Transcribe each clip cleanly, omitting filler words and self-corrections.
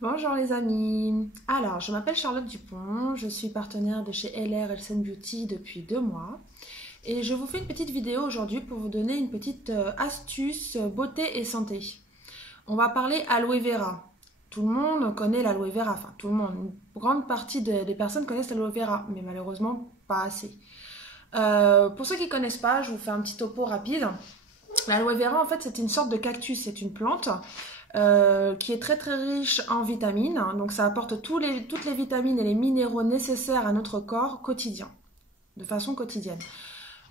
Bonjour les amis. Alors, je m'appelle Charlotte Dupont, je suis partenaire de chez LR Health Beauty depuis 2 mois et je vous fais une petite vidéo aujourd'hui pour vous donner une petite astuce beauté et santé. On va parler aloe vera. Tout le monde connaît l'aloe vera, enfin tout le monde, une grande partie des personnes connaissent l'aloe vera, mais malheureusement pas assez. Pour ceux qui ne connaissent pas, je vous fais un petit topo rapide. L'aloe vera, en fait, c'est une sorte de cactus, c'est une plante qui est très très riche en vitamines. Donc ça apporte toutes les vitamines et les minéraux nécessaires à notre corps quotidien, de façon quotidienne.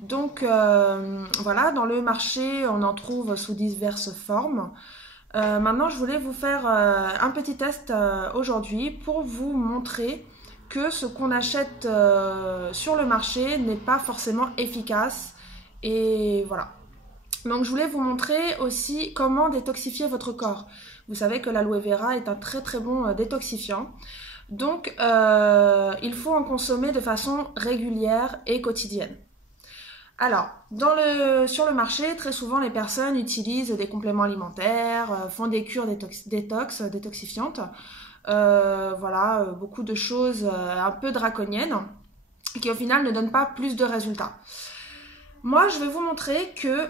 Donc voilà, dans le marché, on en trouve sous diverses formes. Maintenant, je voulais vous faire un petit test aujourd'hui pour vous montrer que ce qu'on achète sur le marché n'est pas forcément efficace. Et voilà. Donc je voulais vous montrer aussi comment détoxifier votre corps. Vous savez que l'aloe vera est un très très bon détoxifiant. Donc il faut en consommer de façon régulière et quotidienne. Alors, sur le marché, très souvent les personnes utilisent des compléments alimentaires, font des cures détoxifiantes. Voilà, beaucoup de choses un peu draconiennes qui au final ne donnent pas plus de résultats. Moi, je vais vous montrer que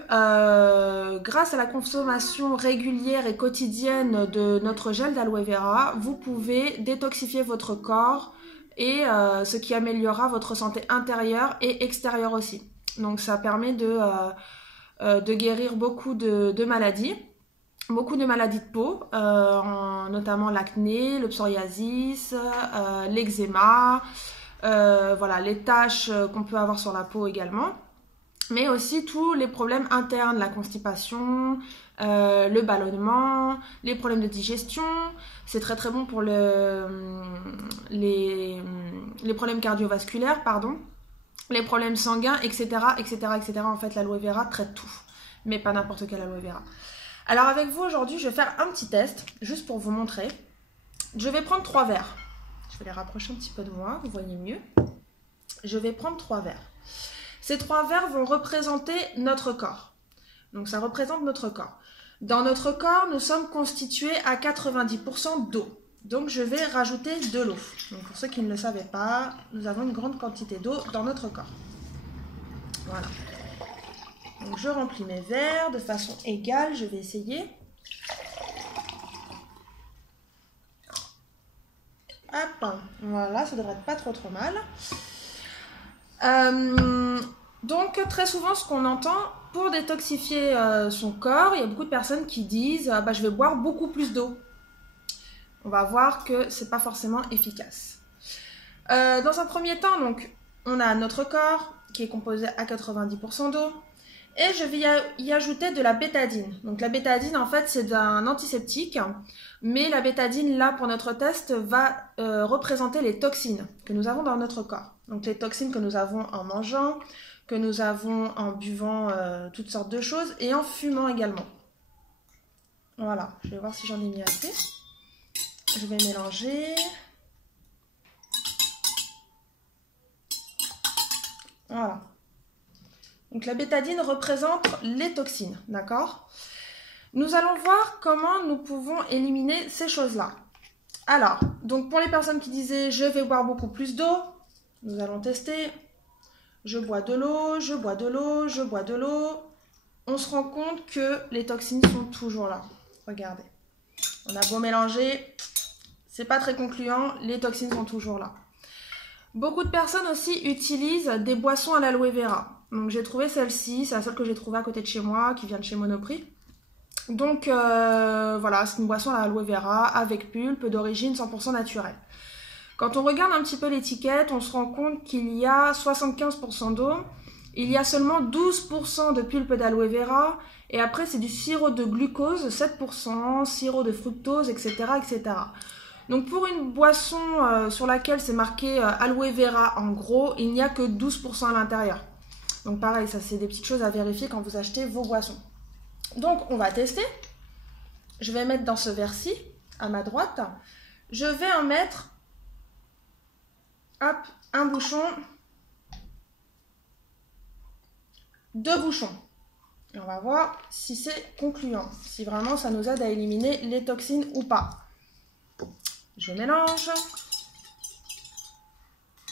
grâce à la consommation régulière et quotidienne de notre gel d'aloe vera, vous pouvez détoxifier votre corps et ce qui améliorera votre santé intérieure et extérieure aussi. Donc ça permet de guérir beaucoup de maladies. Beaucoup de maladies de peau, notamment l'acné, le psoriasis, l'eczéma, voilà, les taches qu'on peut avoir sur la peau également. Mais aussi tous les problèmes internes, la constipation, le ballonnement, les problèmes de digestion. C'est très très bon pour les problèmes cardiovasculaires, pardon, les problèmes sanguins, etc., etc., etc. En fait, l'aloe vera traite tout, mais pas n'importe quel aloe vera. Alors avec vous aujourd'hui, je vais faire un petit test, juste pour vous montrer. Je vais prendre 3 verres. Je vais les rapprocher un petit peu de moi, vous voyez mieux. Je vais prendre 3 verres. Ces 3 verres vont représenter notre corps. Donc ça représente notre corps. Dans notre corps, nous sommes constitués à 90% d'eau. Donc je vais rajouter de l'eau. Donc pour ceux qui ne le savaient pas, nous avons une grande quantité d'eau dans notre corps. Voilà. Donc je remplis mes verres de façon égale. Je vais essayer. Hop, voilà, ça devrait être pas trop mal. Donc très souvent ce qu'on entend pour détoxifier son corps, il y a beaucoup de personnes qui disent je vais boire beaucoup plus d'eau. On va voir que c'est pas forcément efficace. Dans un premier temps, donc, on a notre corps qui est composé à 90% d'eau et je vais y ajouter de la bétadine. Donc la bétadine en fait c'est un antiseptique, mais la bétadine là pour notre test va représenter les toxines que nous avons dans notre corps. Donc les toxines que nous avons en mangeant, que nous avons en buvant toutes sortes de choses et en fumant également. Voilà, je vais voir si j'en ai mis assez. Je vais mélanger. Voilà. Donc la bétadine représente les toxines, d'accord? Nous allons voir comment nous pouvons éliminer ces choses-là. Alors, donc pour les personnes qui disaient « je vais boire beaucoup plus d'eau », nous allons tester. Je bois de l'eau, je bois de l'eau, je bois de l'eau. On se rend compte que les toxines sont toujours là. Regardez. On a beau mélanger, c'est pas très concluant, les toxines sont toujours là. Beaucoup de personnes aussi utilisent des boissons à l'aloe vera. Donc j'ai trouvé celle-ci, c'est la seule que j'ai trouvée à côté de chez moi, qui vient de chez Monoprix. Donc voilà, c'est une boisson à l'aloe vera avec pulpe d'origine 100% naturelle. Quand on regarde un petit peu l'étiquette, on se rend compte qu'il y a 75% d'eau, il y a seulement 12% de pulpe d'aloe vera, et après c'est du sirop de glucose, 7%, sirop de fructose, etc. etc. Donc pour une boisson sur laquelle c'est marqué aloe vera en gros, il n'y a que 12% à l'intérieur. Donc pareil, ça c'est des petites choses à vérifier quand vous achetez vos boissons. Donc on va tester. Je vais mettre dans ce verre-ci, à ma droite. Je vais en mettre, hop, un bouchon, 2 bouchons. Et on va voir si c'est concluant, si vraiment ça nous aide à éliminer les toxines ou pas. Je mélange.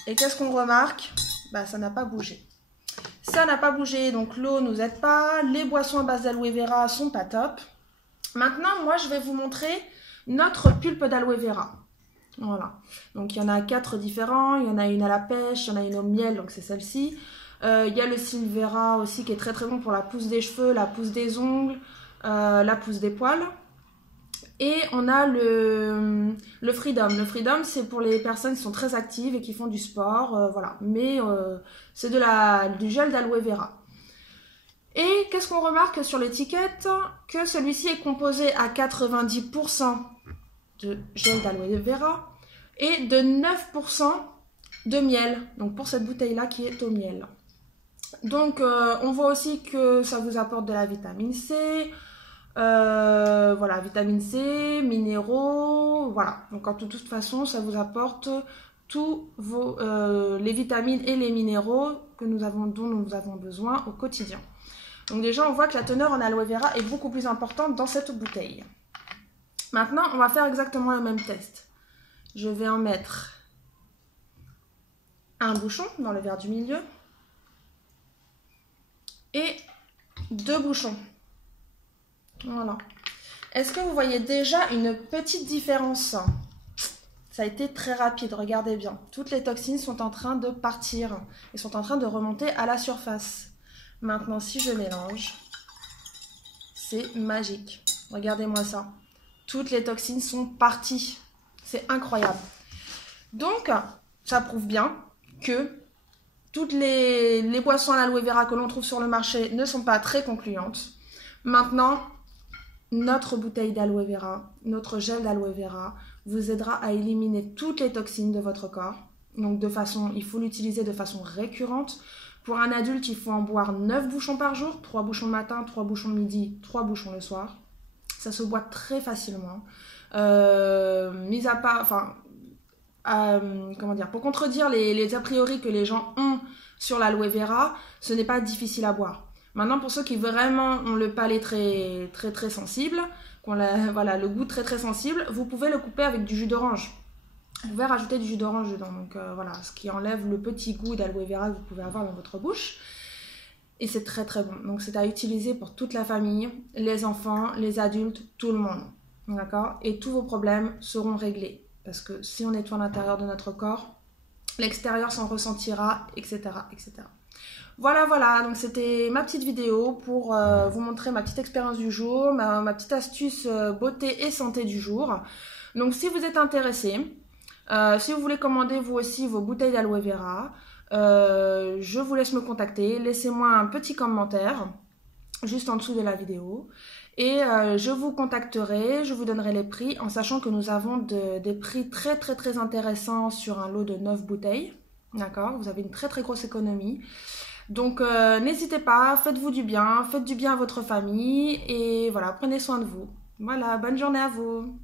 Et qu'est-ce qu'on remarque? Bah, ça n'a pas bougé. Ça n'a pas bougé, donc l'eau ne nous aide pas. Les boissons à base d'aloe vera sont pas top. Maintenant, moi, je vais vous montrer notre pulpe d'aloe vera. Voilà. Donc, il y en a 4 différents. Il y en a une à la pêche, il y en a une au miel, donc c'est celle-ci. Il y a le Silvera aussi qui est très très bon pour la pousse des cheveux, la pousse des ongles, la pousse des poils. Et on a le Freedom. Le Freedom, c'est pour les personnes qui sont très actives et qui font du sport. Voilà. Mais c'est du gel d'aloe vera. Et qu'est-ce qu'on remarque sur l'étiquette? Que celui-ci est composé à 90% de gel d'aloe vera et de 9% de miel. Donc pour cette bouteille-là qui est au miel. Donc on voit aussi que ça vous apporte de la vitamine C. Voilà, vitamine C, minéraux, voilà. Donc de toute façon, ça vous apporte tous les vitamines et les minéraux dont nous avons besoin au quotidien. Donc déjà, on voit que la teneur en aloe vera est beaucoup plus importante dans cette bouteille. Maintenant, on va faire exactement le même test. Je vais en mettre un bouchon dans le verre du milieu et 2 bouchons. Voilà. Est-ce que vous voyez déjà une petite différence? Ça a été très rapide, regardez bien. Toutes les toxines sont en train de partir et sont en train de remonter à la surface. Maintenant, si je mélange, c'est magique. Regardez-moi ça. Toutes les toxines sont parties. C'est incroyable. Donc, ça prouve bien que toutes les boissons à l'aloe vera que l'on trouve sur le marché ne sont pas très concluantes. Maintenant, notre bouteille d'aloe vera, notre gel d'aloe vera vous aidera à éliminer toutes les toxines de votre corps. Donc il faut l'utiliser de façon récurrente. Pour un adulte, il faut en boire 9 bouchons par jour, 3 bouchons le matin, 3 bouchons le midi, 3 bouchons le soir. Ça se boit très facilement. Mis à part, comment dire, pour contredire les a priori que les gens ont sur l'aloe vera, ce n'est pas difficile à boire. Maintenant, pour ceux qui vraiment ont le palais très très très sensible, voilà, le goût très très sensible, vous pouvez le couper avec du jus d'orange. Vous pouvez rajouter du jus d'orange dedans, donc voilà, ce qui enlève le petit goût d'aloe vera que vous pouvez avoir dans votre bouche. Et c'est très très bon. Donc c'est à utiliser pour toute la famille, les enfants, les adultes, tout le monde. D'accord? Et tous vos problèmes seront réglés. Parce que si on nettoie l'intérieur de notre corps, l'extérieur s'en ressentira, etc., etc. Voilà, donc c'était ma petite vidéo pour vous montrer ma petite expérience du jour, ma petite astuce beauté et santé du jour. Donc si vous êtes intéressé, si vous voulez commander vous aussi vos bouteilles d'aloe vera, je vous laisse me contacter, laissez-moi un petit commentaire juste en dessous de la vidéo et je vous contacterai, je vous donnerai les prix en sachant que nous avons des prix très très très intéressants sur un lot de 9 bouteilles, d'accord? Vous avez une très très grosse économie. Donc n'hésitez pas, faites-vous du bien, faites du bien à votre famille et voilà, prenez soin de vous. Voilà, bonne journée à vous.